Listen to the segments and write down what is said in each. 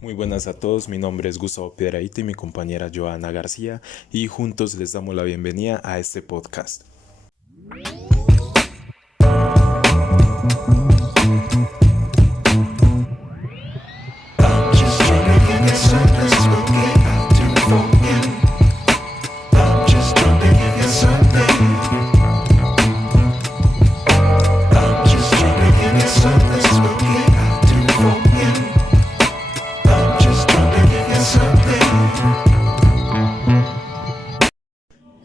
Muy buenas a todos, mi nombre es Gustavo Piedrahita y mi compañera Joana García y juntos les damos la bienvenida a este podcast.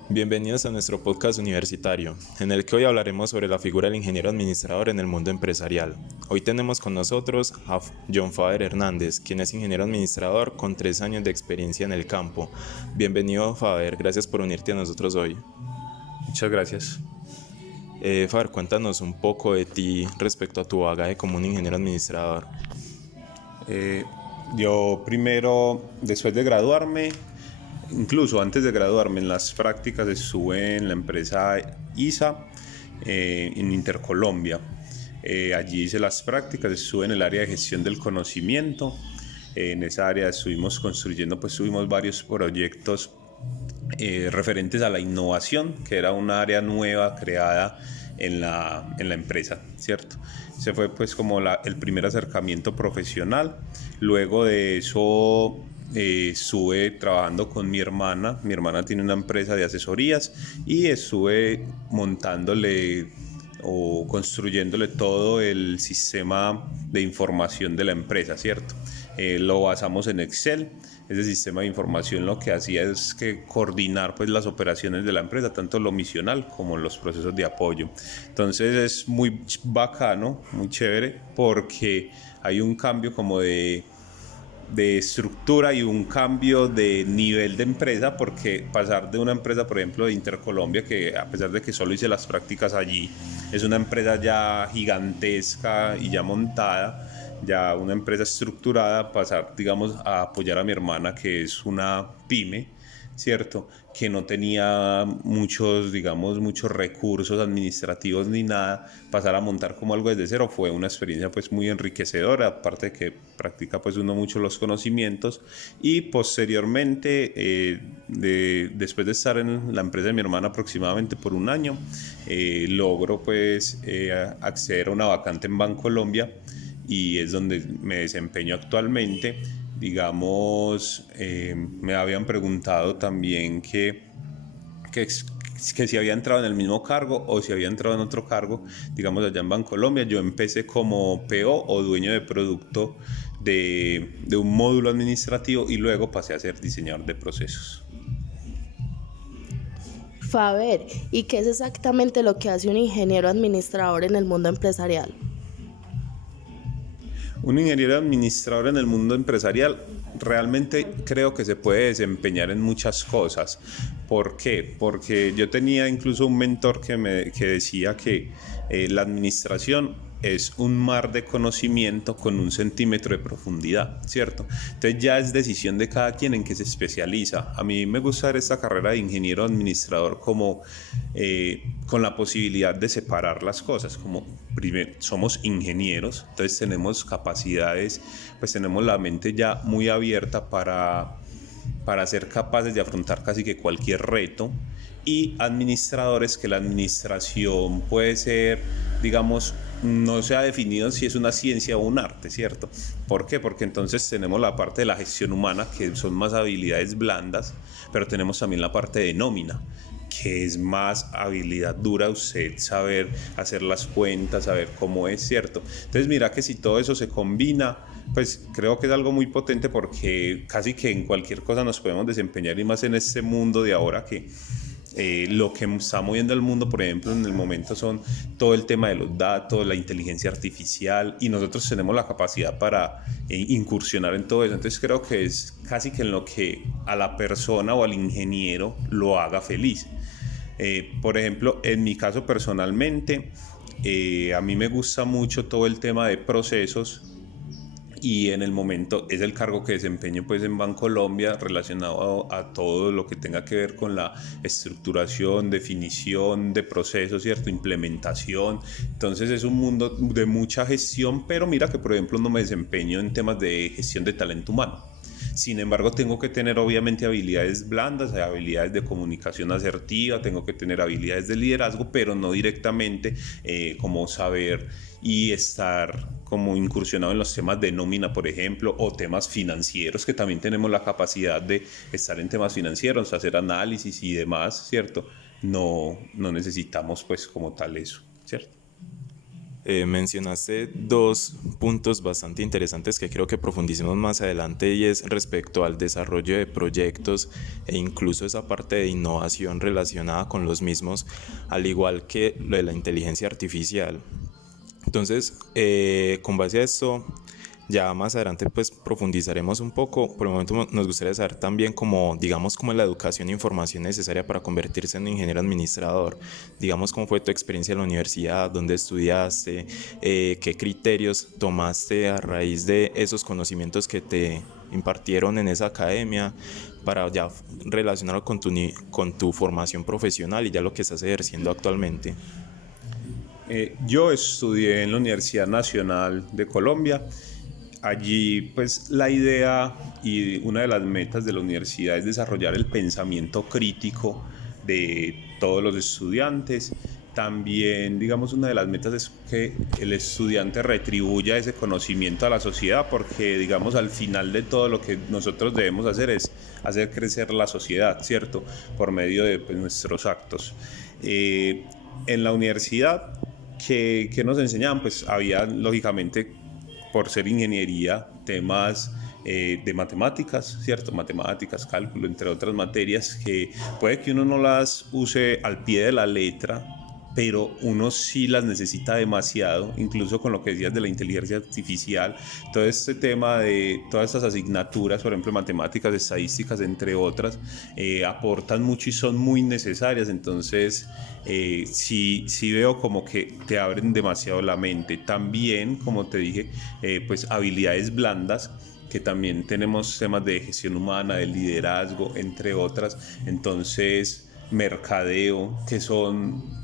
Bienvenidos a nuestro podcast universitario, en el que hoy hablaremos sobre la figura del ingeniero administrador en el mundo empresarial. Hoy tenemos con nosotros a John Faber Hernández, quien es ingeniero administrador con 3 años de experiencia en el campo. Bienvenido, Faber, gracias por unirte a nosotros hoy. Muchas gracias. Faber, cuéntanos un poco de ti respecto a tu bagaje como un ingeniero administrador. Yo primero, después de graduarme, incluso antes de graduarme, en las prácticas estuve en la empresa ISA en Intercolombia. Allí hice las prácticas, estuve en el área de gestión del conocimiento. En esa área estuvimos construyendo, tuvimos varios proyectos referentes a la innovación, que era una área nueva creada en la empresa, ¿cierto? Ese fue como el primer acercamiento profesional. Luego de eso estuve trabajando con mi hermana tiene una empresa de asesorías y estuve montándole o construyéndole todo el sistema de información de la empresa, ¿cierto? Lo basamos en Excel. Ese sistema de información lo que hacía es que coordinar las operaciones de la empresa, tanto lo misional como los procesos de apoyo. Entonces es muy bacano, muy chévere, porque hay un cambio como de estructura y un cambio de nivel de empresa, porque pasar de una empresa, por ejemplo, de Intercolombia, que a pesar de que solo hice las prácticas allí, es una empresa ya gigantesca y ya montada, ya una empresa estructurada, pasar, digamos, a apoyar a mi hermana, que es una pyme, ¿cierto? Que no tenía muchos recursos administrativos ni nada. Pasar a montar como algo desde cero fue una experiencia muy enriquecedora, aparte de que practica uno mucho los conocimientos. Y posteriormente, después de estar en la empresa de mi hermana aproximadamente por un año, logro acceder a una vacante en Bancolombia, y es donde me desempeño actualmente. Digamos, me habían preguntado también que si había entrado en el mismo cargo o si había entrado en otro cargo. Digamos, allá en Bancolombia yo empecé como PO o dueño de producto de un módulo administrativo, y luego pasé a ser diseñador de procesos. Faber, ¿y qué es exactamente lo que hace un ingeniero administrador en el mundo empresarial? Un ingeniero administrador en el mundo empresarial realmente creo que se puede desempeñar en muchas cosas. ¿Por qué? Porque yo tenía incluso un mentor que decía que la administración es un mar de conocimiento con 1 centímetro de profundidad, ¿cierto? Entonces ya es decisión de cada quien en qué se especializa. A mí me gusta ver esta carrera de ingeniero administrador como con la posibilidad de separar las cosas, como primero somos ingenieros, entonces tenemos capacidades, tenemos la mente ya muy abierta para ser capaces de afrontar casi que cualquier reto. Y administradores, que la administración puede ser, digamos, no se ha definido si es una ciencia o un arte, ¿cierto? ¿Por qué? Porque entonces tenemos la parte de la gestión humana, que son más habilidades blandas, pero tenemos también la parte de nómina, que es más habilidad dura, usted saber hacer las cuentas, saber cómo es, ¿cierto? Entonces mira que si todo eso se combina, creo que es algo muy potente, porque casi que en cualquier cosa nos podemos desempeñar, y más en este mundo de ahora que lo que está moviendo el mundo, por ejemplo, en el momento son todo el tema de los datos, la inteligencia artificial, y nosotros tenemos la capacidad para incursionar en todo eso. Entonces creo que es casi que en lo que a la persona o al ingeniero lo haga feliz. Por ejemplo, en mi caso personalmente, a mí me gusta mucho todo el tema de procesos, y en el momento es el cargo que desempeño pues en Bancolombia relacionado a todo lo que tenga que ver con la estructuración, definición de procesos, ¿cierto? Implementación. Entonces es un mundo de mucha gestión, pero mira que por ejemplo no me desempeño en temas de gestión de talento humano. Sin embargo, tengo que tener obviamente habilidades blandas, habilidades de comunicación asertiva, tengo que tener habilidades de liderazgo, pero no directamente como saber y estar como incursionado en los temas de nómina, por ejemplo, o temas financieros, que también tenemos la capacidad de estar en temas financieros, hacer análisis y demás, ¿cierto? No necesitamos pues como tal eso, ¿cierto? Mencionaste dos puntos bastante interesantes que creo que profundicemos más adelante, y es respecto al desarrollo de proyectos e incluso esa parte de innovación relacionada con los mismos, al igual que lo de la inteligencia artificial. Entonces, con base a esto, ya más adelante pues profundizaremos un poco. Por el momento nos gustaría saber también cómo, digamos, cómo es la educación e información necesaria para convertirse en un ingeniero administrador. Digamos, cómo fue tu experiencia en la universidad, dónde estudiaste, qué criterios tomaste a raíz de esos conocimientos que te impartieron en esa academia, para ya relacionarlo con tu formación profesional y ya lo que estás ejerciendo actualmente. Yo estudié en la Universidad Nacional de Colombia. Allí, pues, la idea y una de las metas de la universidad es desarrollar el pensamiento crítico de todos los estudiantes. También, digamos, una de las metas es que el estudiante retribuya ese conocimiento a la sociedad, porque, digamos, al final de todo lo que nosotros debemos hacer es hacer crecer la sociedad, ¿cierto? Por medio de pues, nuestros actos. En la universidad, ¿qué nos enseñaban? Pues había, lógicamente, por ser ingeniería, temas de matemáticas, ¿cierto? Matemáticas, cálculo, entre otras materias que puede que uno no las use al pie de la letra, pero uno sí las necesita demasiado, incluso con lo que decías de la inteligencia artificial. Todo este tema de todas estas asignaturas, por ejemplo matemáticas, estadísticas, entre otras, aportan mucho y son muy necesarias. Entonces sí veo como que te abren demasiado la mente. También, como te dije, pues habilidades blandas, que también tenemos temas de gestión humana, de liderazgo, entre otras. Entonces, mercadeo, que son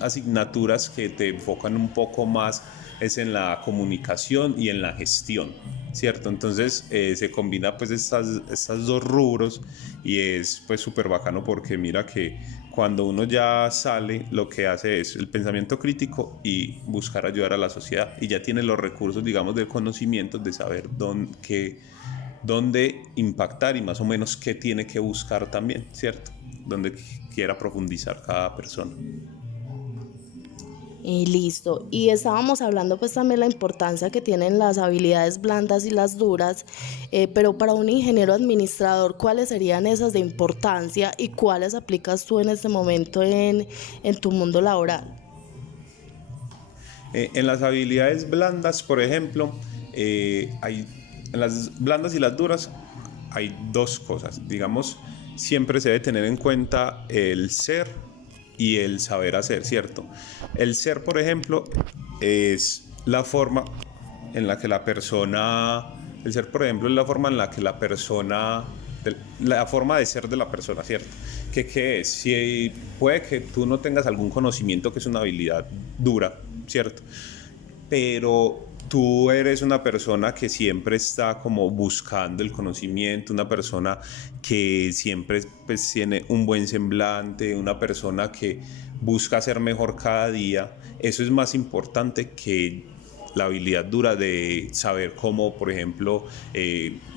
asignaturas que te enfocan un poco más es en la comunicación y en la gestión, ¿cierto? Entonces se combina pues estas dos rubros y es pues súper bacano, porque mira que cuando uno ya sale, lo que hace es el pensamiento crítico y buscar ayudar a la sociedad, y ya tiene los recursos, digamos, del conocimiento, de saber dónde impactar y más o menos qué tiene que buscar también, ¿cierto? Donde quiera profundizar cada persona. Listo. Y estábamos hablando pues también la importancia que tienen las habilidades blandas y las duras, pero para un ingeniero administrador, ¿cuáles serían esas de importancia y cuáles aplicas tú en este momento en tu mundo laboral? En las habilidades blandas, por ejemplo, en las blandas y las duras hay dos cosas. Digamos, siempre se debe tener en cuenta el ser y el saber hacer, ¿cierto? El ser, por ejemplo, es la forma en la que la persona... El ser, por ejemplo, es la forma en la que la persona... La forma de ser de la persona, ¿cierto? ¿Qué es? Si puede que tú no tengas algún conocimiento, que es una habilidad dura, ¿cierto? Pero tú eres una persona que siempre está como buscando el conocimiento, una persona que siempre pues tiene un buen semblante, una persona que busca ser mejor cada día. Eso es más importante que la habilidad dura de saber cómo, por ejemplo,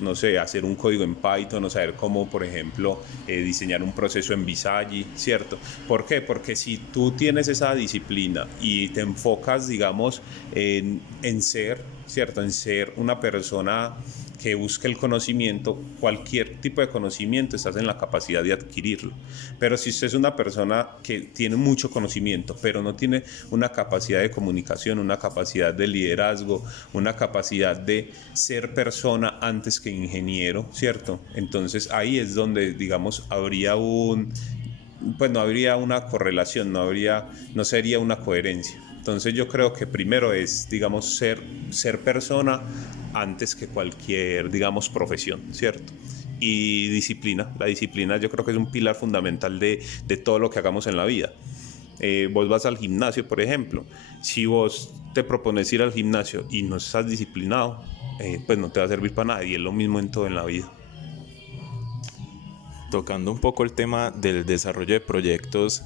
no sé, hacer un código en Python, o saber cómo, por ejemplo, diseñar un proceso en Visagi, ¿cierto? ¿Por qué? Porque si tú tienes esa disciplina y te enfocas, digamos, en ser, ¿cierto? En ser una persona que busca el conocimiento, cualquier tipo de conocimiento, estás en la capacidad de adquirirlo. Pero si usted es una persona que tiene mucho conocimiento, pero no tiene una capacidad de comunicación, una capacidad de liderazgo, una capacidad de ser persona antes que ingeniero, ¿cierto? Entonces ahí es donde, digamos, pues no habría una correlación, no sería una coherencia. Entonces yo creo que primero es, digamos, ser persona antes que cualquier, digamos, profesión, ¿cierto? Y disciplina. La disciplina yo creo que es un pilar fundamental de todo lo que hagamos en la vida. Vos vas al gimnasio, por ejemplo. Si vos te propones ir al gimnasio y no estás disciplinado, pues no te va a servir para nada. Y es lo mismo en todo en la vida. Tocando un poco el tema del desarrollo de proyectos,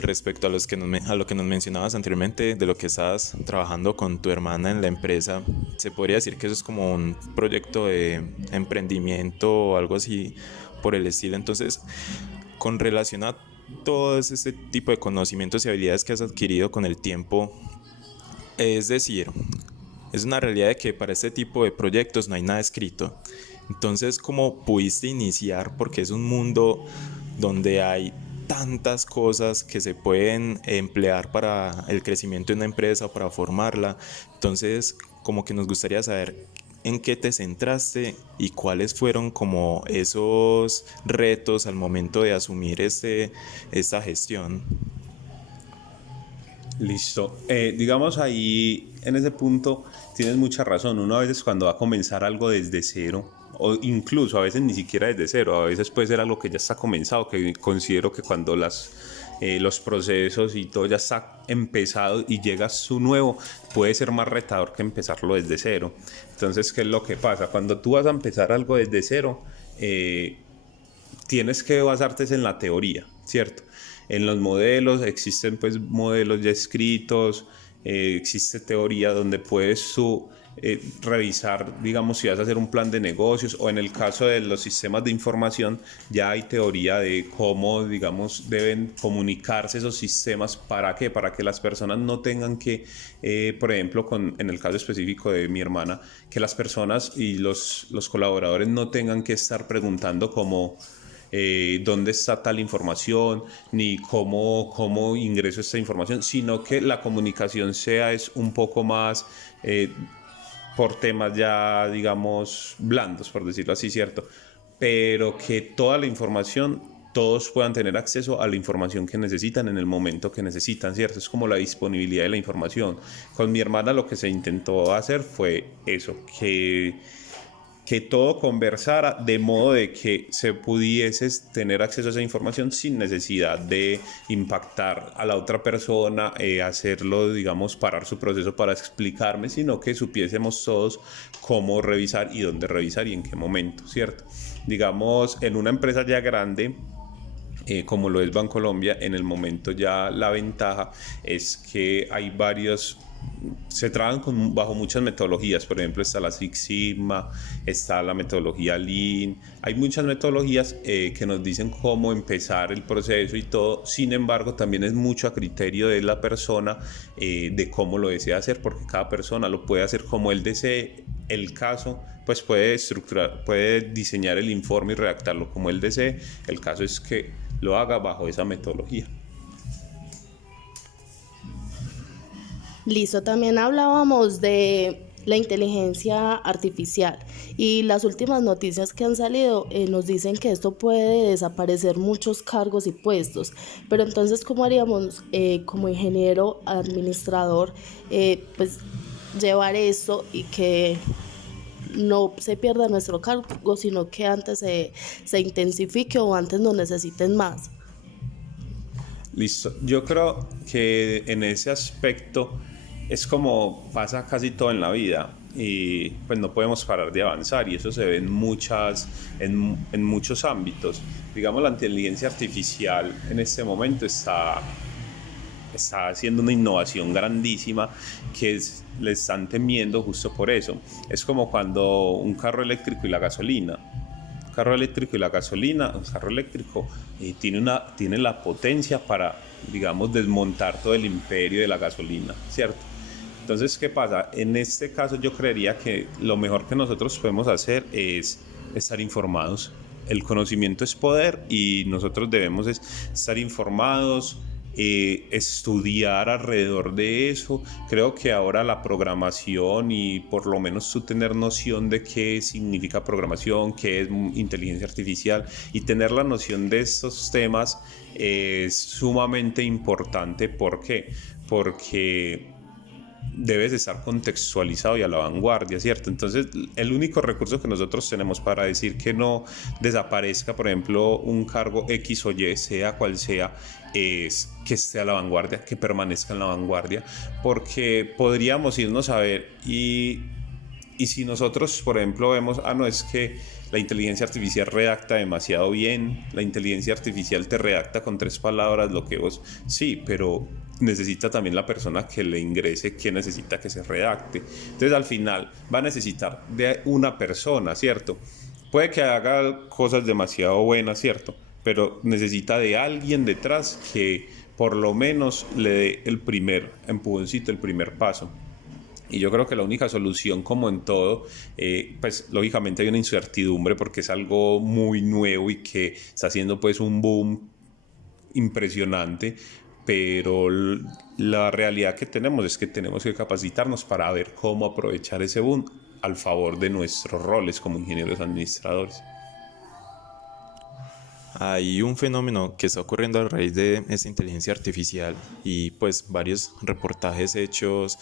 respecto a lo que nos mencionabas anteriormente, de lo que estabas trabajando con tu hermana en la empresa, ¿se podría decir que eso es como un proyecto de emprendimiento o algo así por el estilo? Entonces, con relación a todo ese tipo de conocimientos y habilidades que has adquirido con el tiempo, es decir, es una realidad de que para este tipo de proyectos no hay nada escrito. Entonces, ¿cómo pudiste iniciar? Porque es un mundo donde hay tantas cosas que se pueden emplear para el crecimiento de una empresa o para formarla. Entonces, como que nos gustaría saber en qué te centraste y cuáles fueron como esos retos al momento de asumir esta gestión. Listo. Digamos ahí, en ese punto, tienes mucha razón. Uno a veces cuando va a comenzar algo desde cero, o incluso a veces ni siquiera desde cero, a veces puede ser algo que ya está comenzado, que considero que cuando los procesos y todo ya está empezado y llega su nuevo, puede ser más retador que empezarlo desde cero. Entonces, ¿qué es lo que pasa? Cuando tú vas a empezar algo desde cero, tienes que basarte en la teoría, ¿cierto? En los modelos, existen pues modelos ya escritos, existe teoría donde puedes tú revisar, digamos, si vas a hacer un plan de negocios, o en el caso de los sistemas de información, ya hay teoría de cómo, digamos, deben comunicarse esos sistemas. ¿Para qué? Para que las personas no tengan que, por ejemplo, en el caso específico de mi hermana, que las personas y los colaboradores no tengan que estar preguntando como dónde está tal información, ni cómo ingreso esta información, sino que la comunicación es un poco más por temas ya, digamos, blandos, por decirlo así, ¿cierto? Pero que toda la información, todos puedan tener acceso a la información que necesitan en el momento que necesitan, ¿cierto? Es como la disponibilidad de la información. Con mi hermana lo que se intentó hacer fue eso, que todo conversara de modo de que se pudiese tener acceso a esa información sin necesidad de impactar a la otra persona, hacerlo, digamos, parar su proceso para explicarme, sino que supiésemos todos cómo revisar y dónde revisar y en qué momento, ¿cierto? Digamos, en una empresa ya grande, como lo es Bancolombia, en el momento ya la ventaja es que hay se trabajan bajo muchas metodologías. Por ejemplo, está la Six Sigma, está la metodología Lean. Hay muchas metodologías que nos dicen cómo empezar el proceso y todo. Sin embargo, también es mucho a criterio de la persona, de cómo lo desea hacer, porque cada persona lo puede hacer como él desee. El caso, pues puede diseñar el informe y redactarlo como él desee. El caso es que lo haga bajo esa metodología. Listo, también hablábamos de la inteligencia artificial y las últimas noticias que han salido nos dicen que esto puede desaparecer muchos cargos y puestos, pero entonces, ¿cómo haríamos como ingeniero administrador pues llevar esto y que no se pierda nuestro cargo, sino que antes se intensifique o antes nos necesiten más? Listo. Yo creo que en ese aspecto es como pasa casi todo en la vida, y pues no podemos parar de avanzar, y eso se ve en muchos ámbitos. Digamos, la inteligencia artificial en este momento está haciendo una innovación grandísima que le están temiendo justo por eso. Es como cuando un carro eléctrico y la gasolina. Un carro eléctrico tiene la potencia para, digamos, desmontar todo el imperio de la gasolina, ¿cierto? Entonces, ¿qué pasa? En este caso yo creería que lo mejor que nosotros podemos hacer es estar informados. El conocimiento es poder y nosotros debemos estar informados, estudiar alrededor de eso. Creo que ahora la programación, y por lo menos tú tener noción de qué significa programación, qué es inteligencia artificial, y tener la noción de estos temas es sumamente importante. ¿Por qué? porque debes estar contextualizado y a la vanguardia, ¿cierto? Entonces, el único recurso que nosotros tenemos para decir que no desaparezca, por ejemplo, un cargo X o Y, sea cual sea, es que esté a la vanguardia, que permanezca en la vanguardia, porque podríamos irnos a ver y si nosotros, por ejemplo, vemos, no, es que la inteligencia artificial redacta demasiado bien, la inteligencia artificial te redacta con 3 palabras lo que vos, sí, pero necesita también la persona que le ingrese que necesita que se redacte. Entonces al final va a necesitar de una persona, ¿cierto? Puede que haga cosas demasiado buenas, ¿cierto? Pero necesita de alguien detrás que por lo menos le dé el primer empujoncito, el primer paso. Y yo creo que la única solución, como en todo, pues lógicamente hay una incertidumbre porque es algo muy nuevo y que está haciendo pues un boom impresionante, pero la realidad que tenemos es que tenemos que capacitarnos para ver cómo aprovechar ese boom al favor de nuestros roles como ingenieros administradores. Hay un fenómeno que está ocurriendo a raíz de esta inteligencia artificial y pues varios reportajes hechos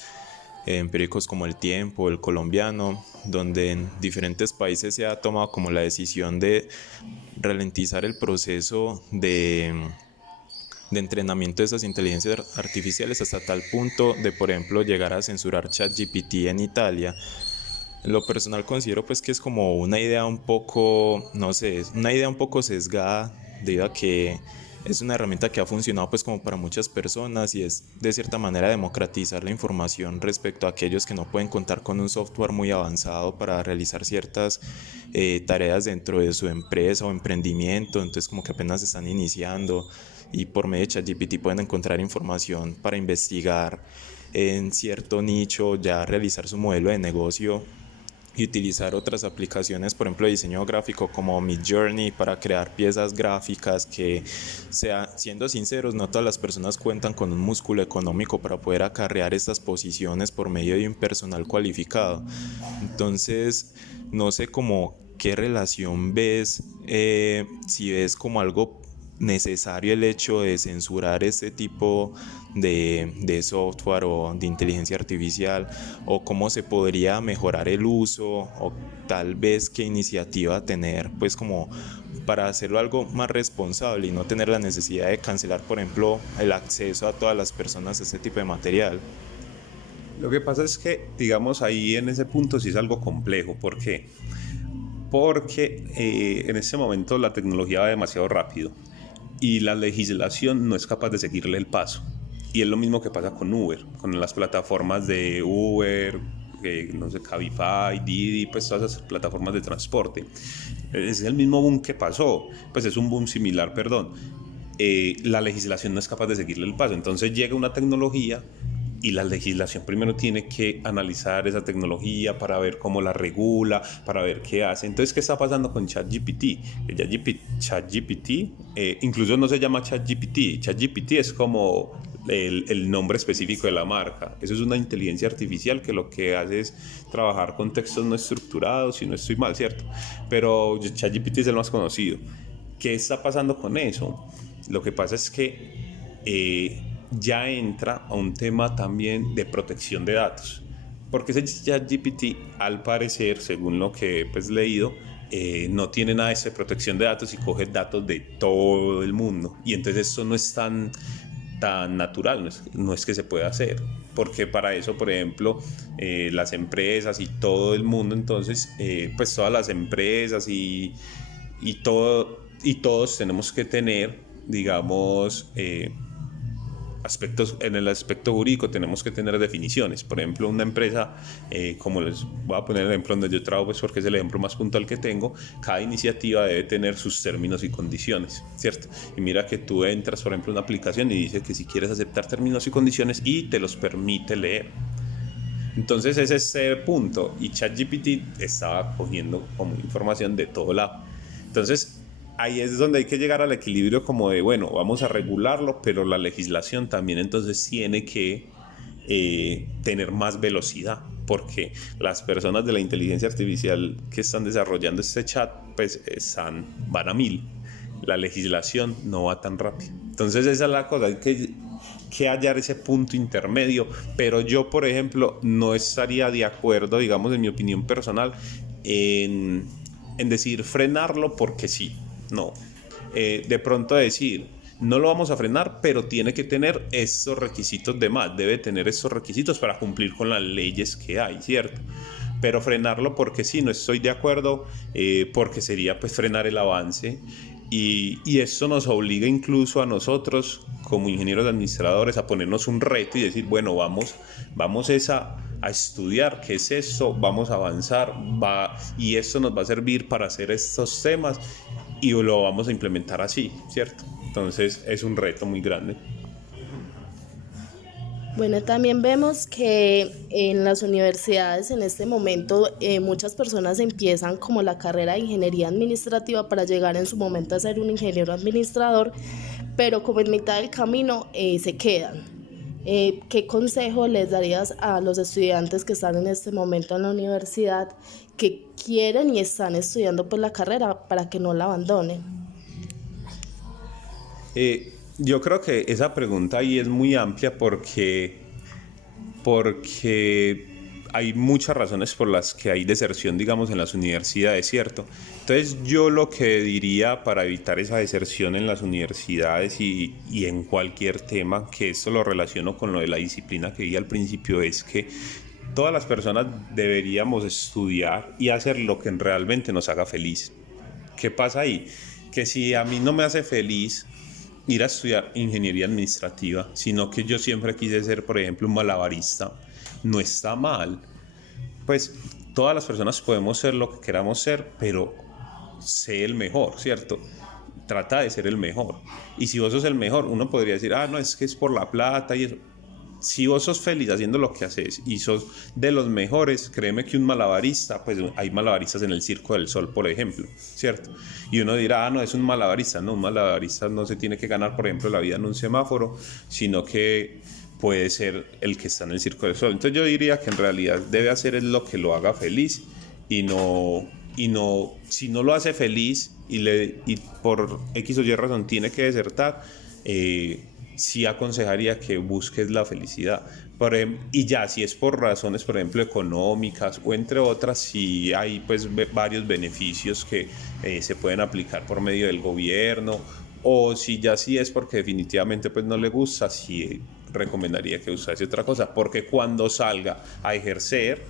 en periódicos como El Tiempo, El Colombiano, donde en diferentes países se ha tomado como la decisión de ralentizar el proceso de entrenamiento de esas inteligencias artificiales hasta tal punto de, por ejemplo, llegar a censurar ChatGPT en Italia. En lo personal considero pues que es como una idea un poco, no sé, una idea un poco sesgada debido a que es una herramienta que ha funcionado pues como para muchas personas y es de cierta manera democratizar la información respecto a aquellos que no pueden contar con un software muy avanzado para realizar ciertas tareas dentro de su empresa o emprendimiento, entonces como que apenas están iniciando y por medio de ChatGPT pueden encontrar información para investigar en cierto nicho, ya realizar su modelo de negocio y utilizar otras aplicaciones, por ejemplo, de diseño gráfico como Midjourney para crear piezas gráficas que, siendo sinceros, no todas las personas cuentan con un músculo económico para poder acarrear estas posiciones por medio de un personal cualificado. Entonces, no sé cómo qué relación ves, si ves como algo necesario el hecho de censurar este tipo de software o de inteligencia artificial, o cómo se podría mejorar el uso, o tal vez qué iniciativa tener pues como para hacerlo algo más responsable y no tener la necesidad de cancelar, por ejemplo, el acceso a todas las personas a este tipo de material. Lo que pasa es que, digamos, ahí en ese punto sí es algo complejo. ¿Por qué? Porque en este momento la tecnología va demasiado rápido y la legislación no es capaz de seguirle el paso. Y es lo mismo que pasa con Uber, con las plataformas de Uber, no sé, Cabify, Didi, pues todas esas plataformas de transporte. Es el mismo boom que pasó, pues es un boom similar, perdón. La legislación no es capaz de seguirle el paso, entonces llega una tecnología y la legislación primero tiene que analizar esa tecnología para ver cómo la regula, para ver qué hace. Entonces, ¿qué está pasando con ChatGPT? ChatGPT incluso no se llama ChatGPT. ChatGPT es como el nombre específico de la marca. Eso es una inteligencia artificial que lo que hace es trabajar con textos no estructurados, si no estoy mal, ¿cierto? Pero ChatGPT es el más conocido. ¿Qué está pasando con eso? Lo que pasa es que ya entra a un tema también de protección de datos, porque ese ChatGPT, al parecer, según lo que he leído, no tiene nada de protección de datos y coge datos de todo el mundo, y entonces eso no es tan natural, no es que se pueda hacer, porque para eso, por ejemplo, las empresas y todo el mundo, entonces, pues todas las empresas y todos tenemos que tener, digamos, en el aspecto jurídico tenemos que tener definiciones. Por ejemplo, una empresa, como les voy a poner el ejemplo donde yo trabajo, pues porque es el ejemplo más puntual que tengo, cada iniciativa debe tener sus términos y condiciones, ¿cierto? Y mira que tú entras, por ejemplo, a una aplicación y dice que si quieres aceptar términos y condiciones y te los permite leer. Entonces ese es ese punto, y ChatGPT estaba cogiendo como información de todo lado. Entonces ahí es donde hay que llegar al equilibrio como de, bueno, vamos a regularlo, pero la legislación también entonces tiene que tener más velocidad, porque las personas de la inteligencia artificial que están desarrollando este chat, pues van a 1000. La legislación no va tan rápido. Entonces esa es la cosa, hay que hallar ese punto intermedio, pero yo, por ejemplo, no estaría de acuerdo, digamos, en mi opinión personal, en decir frenarlo porque sí, no. De pronto decir, no lo vamos a frenar, pero tiene que tener estos requisitos de más, debe tener estos requisitos para cumplir con las leyes que hay, ¿cierto? Pero frenarlo porque sí, no estoy de acuerdo, porque sería pues frenar el avance y esto nos obliga incluso a nosotros como ingenieros administradores a ponernos un reto y decir, bueno, vamos a estudiar qué es esto, vamos a avanzar, y esto nos va a servir para hacer estos temas y lo vamos a implementar así, ¿cierto? Entonces es un reto muy grande. Bueno, también vemos que en las universidades en este momento muchas personas empiezan como la carrera de ingeniería administrativa para llegar en su momento a ser un ingeniero administrador, pero como en mitad del camino se quedan. ¿Qué consejo les darías a los estudiantes que están en este momento en la universidad, que quieren y están estudiando pues la carrera para que no la abandonen? Yo creo que esa pregunta ahí es muy amplia porque hay muchas razones por las que hay deserción, digamos, en las universidades, ¿cierto? Entonces yo lo que diría para evitar esa deserción en las universidades y en cualquier tema, que esto lo relaciono con lo de la disciplina que dije al principio, es que todas las personas deberíamos estudiar y hacer lo que realmente nos haga feliz. ¿Qué pasa ahí? Que si a mí no me hace feliz ir a estudiar ingeniería administrativa, sino que yo siempre quise ser, por ejemplo, un malabarista, no está mal. Pues todas las personas podemos ser lo que queramos ser, pero sé el mejor, ¿cierto? Trata de ser el mejor. Y si vos sos el mejor, uno podría decir, no, es que es por la plata y eso. Si vos sos feliz haciendo lo que haces y sos de los mejores, créeme que un malabarista, pues hay malabaristas en el Circo del Sol, por ejemplo, ¿cierto? Y uno dirá, no, es un malabarista. No, un malabarista no se tiene que ganar, por ejemplo, la vida en un semáforo, sino que puede ser el que está en el Circo del Sol. Entonces yo diría que en realidad debe hacer es lo que lo haga feliz y no, si no lo hace feliz y por X o Y razón tiene que desertar, sí aconsejaría que busques la felicidad. Y ya, si es por razones, por ejemplo, económicas o entre otras, sí hay pues varios beneficios que se pueden aplicar por medio del gobierno, o si ya sí es porque definitivamente pues no le gusta, sí recomendaría que usase otra cosa, porque cuando salga a ejercer,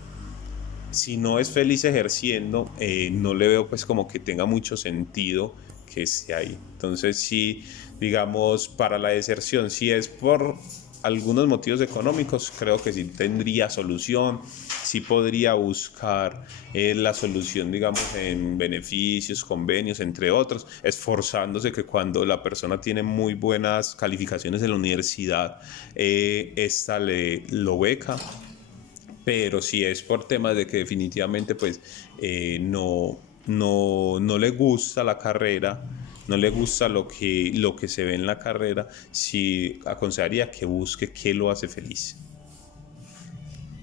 si no es feliz ejerciendo, no le veo pues como que tenga mucho sentido que esté ahí. Entonces sí, digamos, para la deserción, si es por algunos motivos económicos, creo que sí tendría solución, sí podría buscar la solución, digamos, en beneficios, convenios, entre otros, esforzándose que cuando la persona tiene muy buenas calificaciones en la universidad, esta lo beca. Pero si es por temas de que definitivamente pues no le gusta la carrera, no le gusta lo que se ve en la carrera, sí aconsejaría que busque qué lo hace feliz.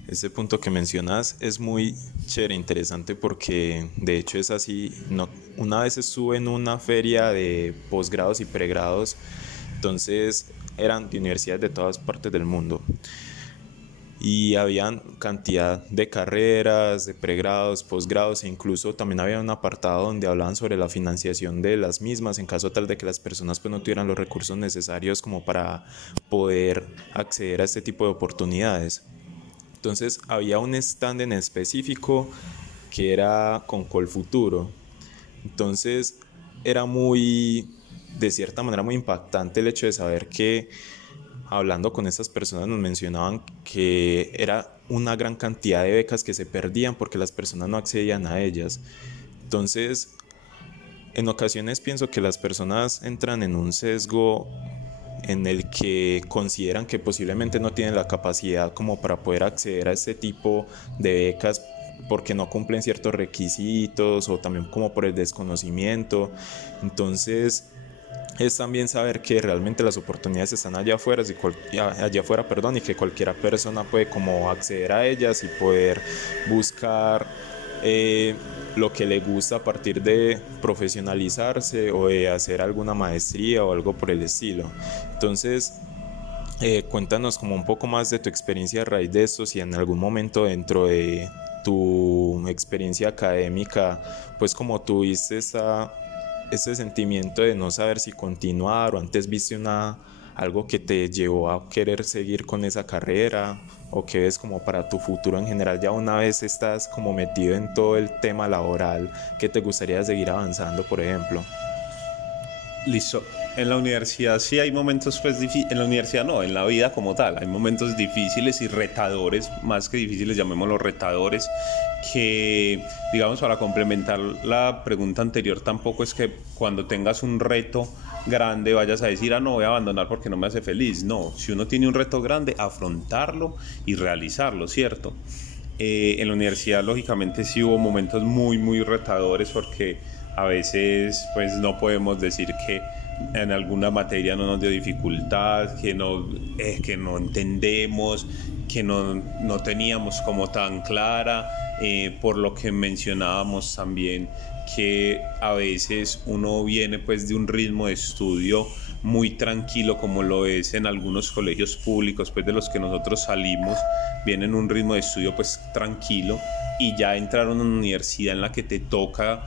Ese punto que mencionas es muy chévere, interesante, porque de hecho es así. Una vez estuve en una feria de posgrados y pregrados, entonces eran de universidades de todas partes del mundo. Y habían cantidad de carreras, de pregrados, posgrados, e incluso también había un apartado donde hablaban sobre la financiación de las mismas en caso tal de que las personas pues no tuvieran los recursos necesarios como para poder acceder a este tipo de oportunidades. Entonces había un stand en específico que era con Colfuturo. Entonces era de cierta manera muy impactante el hecho de saber que, hablando con estas personas, nos mencionaban que era una gran cantidad de becas que se perdían porque las personas no accedían a ellas. Entonces, en ocasiones pienso que las personas entran en un sesgo en el que consideran que posiblemente no tienen la capacidad como para poder acceder a este tipo de becas porque no cumplen ciertos requisitos, o también como por el desconocimiento. Entonces es también saber que realmente las oportunidades están allá afuera, y que cualquier persona puede como acceder a ellas y poder buscar lo que le gusta a partir de profesionalizarse o de hacer alguna maestría o algo por el estilo. Entonces Cuéntanos como un poco más de tu experiencia a raíz de esto, si en algún momento dentro de tu experiencia académica, pues como tuviste ese sentimiento de no saber si continuar o antes viste algo que te llevó a querer seguir con esa carrera o qué ves como para tu futuro en general, ya una vez estás como metido en todo el tema laboral, ¿qué te gustaría seguir avanzando, por ejemplo? Listo. En la universidad sí hay momentos, pues en la universidad no, en la vida como tal, hay momentos difíciles y retadores, más que difíciles, llamémoslos retadores, que, digamos, para complementar la pregunta anterior, tampoco es que cuando tengas un reto grande vayas a decir, no, voy a abandonar porque no me hace feliz. No, si uno tiene un reto grande, afrontarlo y realizarlo, ¿cierto? En la universidad, lógicamente, sí hubo momentos muy, muy retadores porque a veces pues no podemos decir que en alguna materia no nos dio dificultad, que no entendemos, que no teníamos como tan clara, por lo que mencionábamos también que a veces uno viene pues de un ritmo de estudio muy tranquilo, como lo es en algunos colegios públicos pues de los que nosotros salimos, viene en un ritmo de estudio pues tranquilo, y ya entrar a una universidad en la que te toca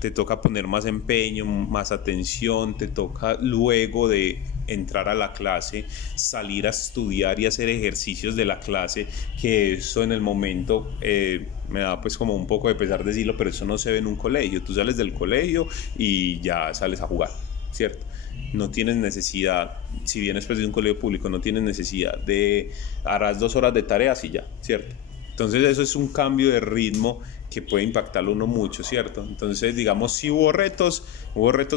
te toca poner más empeño, más atención, te toca luego de entrar a la clase, salir a estudiar y hacer ejercicios de la clase, que eso en el momento me da pues como un poco de pesar decirlo, pero eso no se ve en un colegio. Tú sales del colegio y ya sales a jugar, ¿cierto? No tienes necesidad, si vienes pues de un colegio público, no tienes necesidad de harás 2 horas de tareas y ya, ¿cierto? Entonces eso es un cambio de ritmo que puede impactarlo uno mucho, ¿cierto? Entonces, digamos, sí hubo retos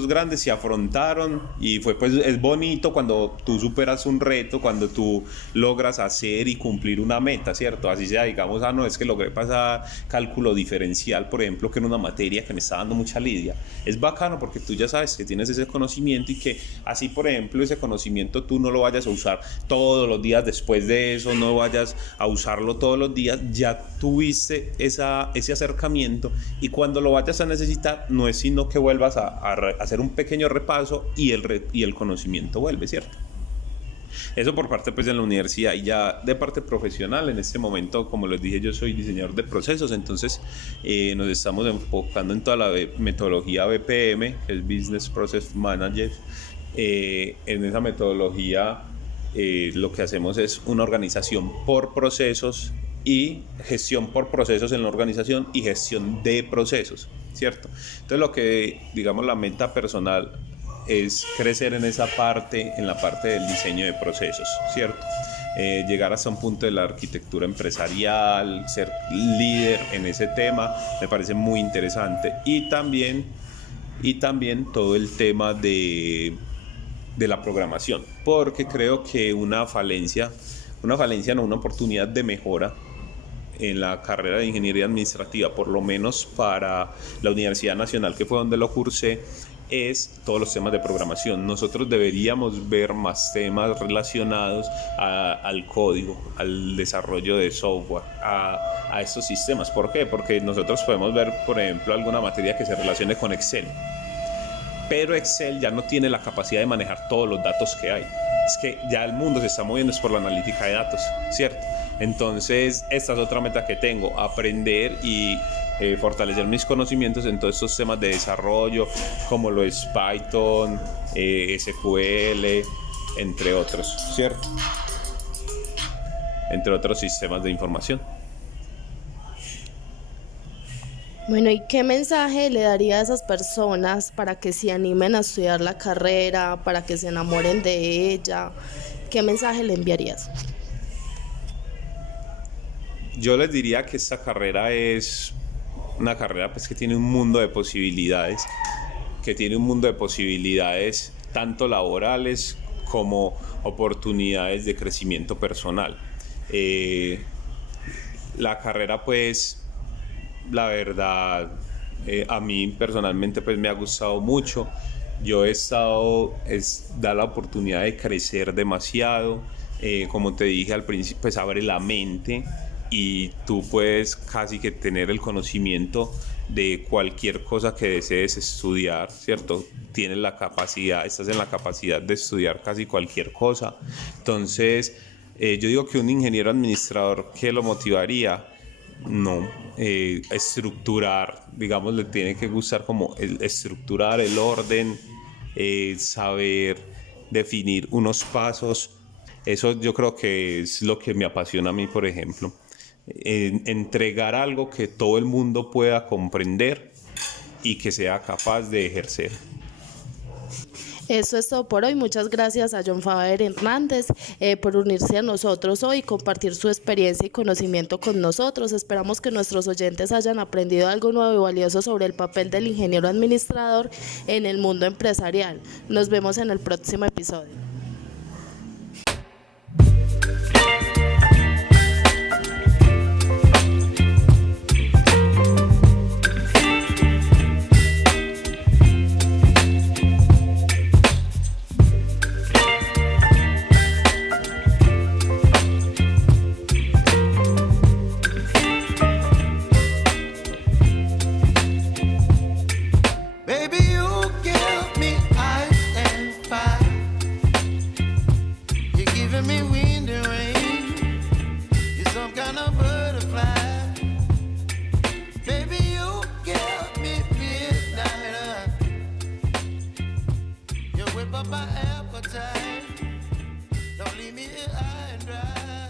grandes, se afrontaron, y fue pues es bonito cuando tú superas un reto, cuando tú logras hacer y cumplir una meta, ¿cierto? Así sea, digamos, no, es que logré pasar cálculo diferencial, por ejemplo, que era una materia que me está dando mucha lidia. Es bacano porque tú ya sabes que tienes ese conocimiento y que así, por ejemplo, ese conocimiento tú no lo vayas a usar todos los días después de eso, no vayas a usarlo todos los días, ya tuviste ese acercamiento, y cuando lo vayas a necesitar no es sino que vuelvas a hacer un pequeño repaso y el conocimiento vuelve, ¿cierto? Eso por parte pues de la universidad. Y ya de parte profesional, en este momento, como les dije, yo soy diseñador de procesos, entonces nos estamos enfocando en toda la metodología BPM, que es Business Process Manager. En esa metodología lo que hacemos es una organización por procesos y gestión por procesos en la organización y gestión de procesos, ¿cierto? Entonces lo que, digamos, la meta personal es crecer en esa parte, en la parte del diseño de procesos, ¿cierto? Llegar hasta un punto de la arquitectura empresarial, ser líder en ese tema, me parece muy interesante. Y también todo el tema de la programación, porque creo que una oportunidad de mejora en la carrera de ingeniería administrativa, por lo menos para la Universidad Nacional, que fue donde lo cursé, es todos los temas de programación. Nosotros deberíamos ver más temas relacionados al código, al desarrollo de software, a estos sistemas. ¿Por qué? Porque nosotros podemos ver, por ejemplo, alguna materia que se relacione con Excel, pero Excel ya no tiene la capacidad de manejar todos los datos que hay. Es que ya el mundo se está moviendo por la analítica de datos, ¿cierto? Entonces, esta es otra meta que tengo, aprender y fortalecer mis conocimientos en todos estos temas de desarrollo, como lo es Python, SQL, entre otros, ¿cierto? Entre otros sistemas de información. Bueno, ¿y qué mensaje le daría a esas personas para que se animen a estudiar la carrera, para que se enamoren de ella? ¿Qué mensaje le enviarías? Yo les diría que esta carrera es una carrera pues que tiene un mundo de posibilidades, tanto laborales como oportunidades de crecimiento personal. La carrera pues, la verdad, a mí personalmente pues me ha gustado mucho. Yo da la oportunidad de crecer demasiado, como te dije al principio, pues abre la mente y tú puedes casi que tener el conocimiento de cualquier cosa que desees estudiar, ¿cierto? Tienes la capacidad, estás en la capacidad de estudiar casi cualquier cosa. Entonces, yo digo que un ingeniero administrador, ¿qué lo motivaría? No, estructurar, digamos, le tiene que gustar como estructurar el orden, saber definir unos pasos. Eso yo creo que es lo que me apasiona a mí, por ejemplo. Entregar algo que todo el mundo pueda comprender y que sea capaz de ejercer. Eso es todo por hoy. Muchas gracias a John Faber Hernández por unirse a nosotros hoy y compartir su experiencia y conocimiento con nosotros. Esperamos que nuestros oyentes hayan aprendido algo nuevo y valioso sobre el papel del ingeniero administrador en el mundo empresarial. Nos vemos en el próximo episodio. My appetite, don't leave me high and dry.